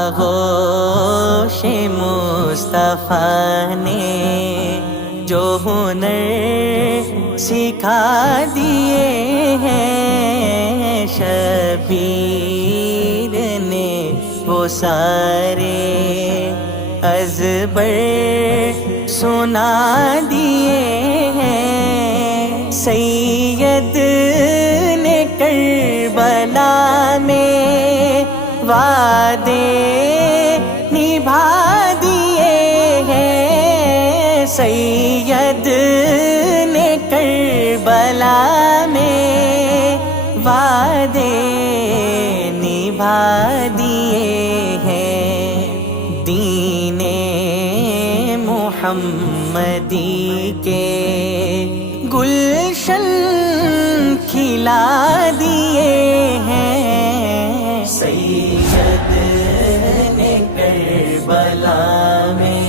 آغوش مصطفیٰ نے جو ہنر سکھا دیے ہیں، شبیر نے وہ سارے ازبر سنا دیے ہیں۔ سید نے کربلا میں وعدے نبھا دیے ہیں، سید نے کربلا میں وعدے نبھا دیے ہیں۔ دین محمدی کے گلشن کھلا دیے ہیں، سید نے کربلا میں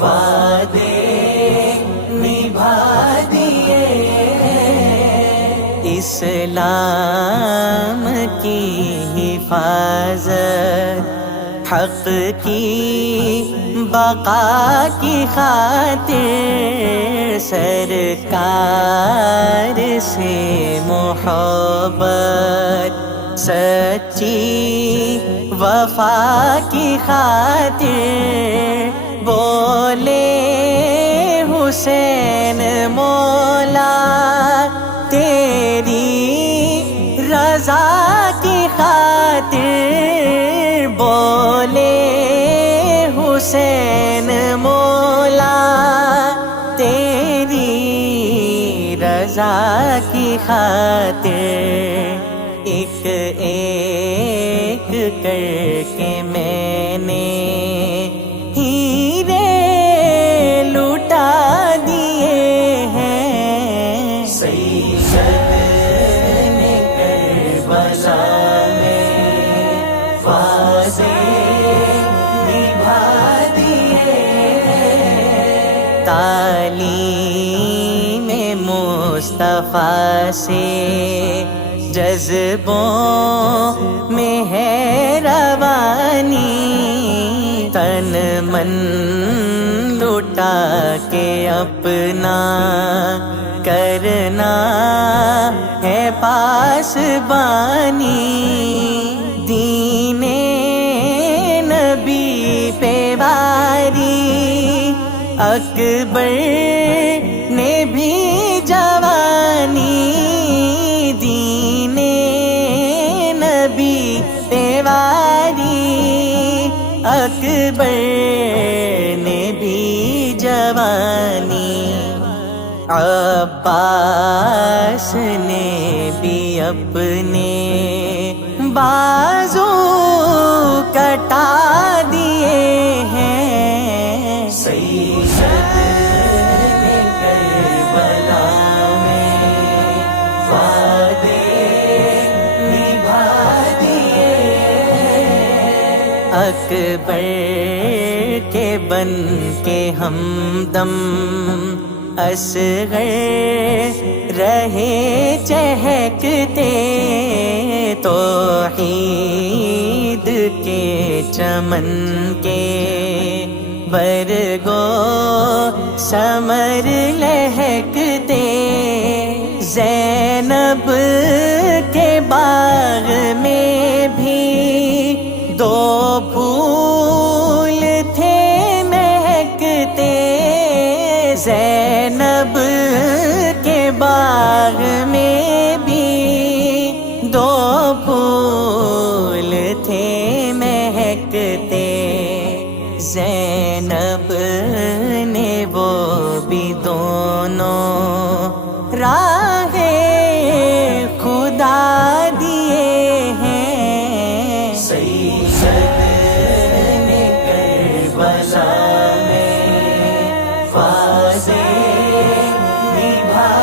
وعدے نبھا دیے ہیں۔ اسلام کی حفاظت، حق کی بقا کی خاطر، سرکار سے محبت، سچی وفا کی خاطر، بولے حسین مولا تیری رضا کی خاطر، بولے حسین مولا تیری رضا کی خاطر، ایک ایک کر کے میں نے ہیرے لوٹا دیے ہیں، سید نے کربلا میں وعدے نبھا دیے ہیں۔ تعلیم مصطفیٰ سے جذبوں میں ہے روانی، تن من لٹا کے اپنا کرنا ہے پاسبانی، دین نبی پہ واری اکبر نے بھی جوانی، دین نبی پیواری اکبر نے بھی جوانی، عباس نے بھی اپنے بازو کٹا دیے ہیں، سید نے کربلا میں وعدے نبھا دیے ہیں۔ اکبر کے بن کے ہمدم اصغر رہے چہکتے، توحید کے چمن کے برگو ثمر لہکتے، زینب کے باغ میں بھی دو پھول تھے مہکتے، زینب کے باغ میں بھی دو پھول تھے مہکتے، زینب نے وہ بھی دونوں راہ خدا دیے ہیں، سید نے کربلا میں وعدے نبھا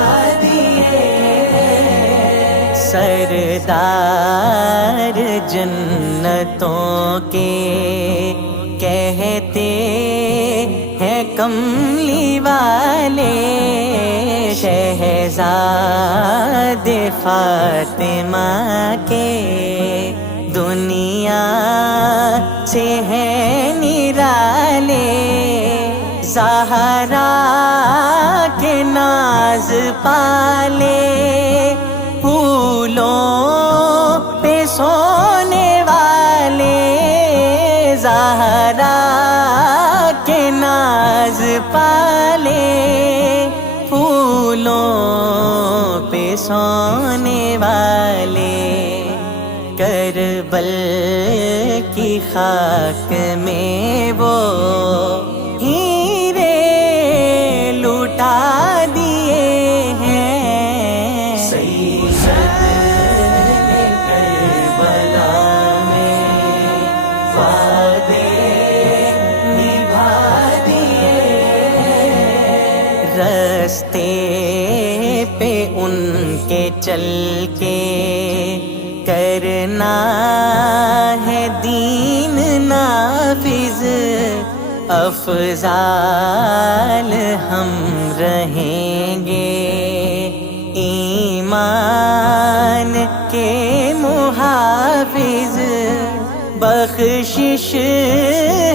دیے ہیں۔ سردار جنتوں کے کہتے کملی والے شہزاد فاطمہ کے دنیا سے ہے نرالے زہرا کے ناز پالے پھولوں پہ سونے والے زہرا کے ناز پالے پھولوں پہ سونے والے کربل کی خاک میں وہ ہیرے لوٹا دیے ہیں سید نے کربلا میں وعدے نبھا دیے رستے پہ ان کے چل کے کرنا ہے دین نافذ افضال ہم رہیں گے ایمان کے محافظ بخشش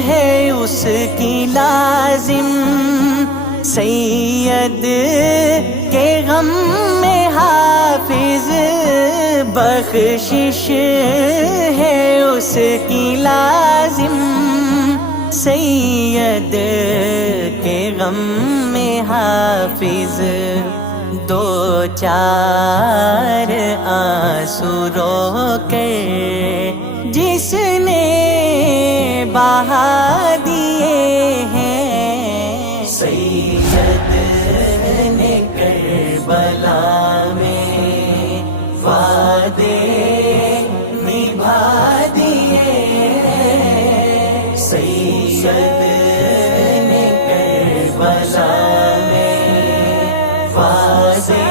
ہے اس کی لازم سید کے غم میں حافظ بخشش ہے اس کی لازم سید کے غم میں حافظ دو چار آنسو رو کر جس نے بہا دیے ہیں سید نے کربلا میں وعدے نبھا دیے سید نے کربلا میں وعدے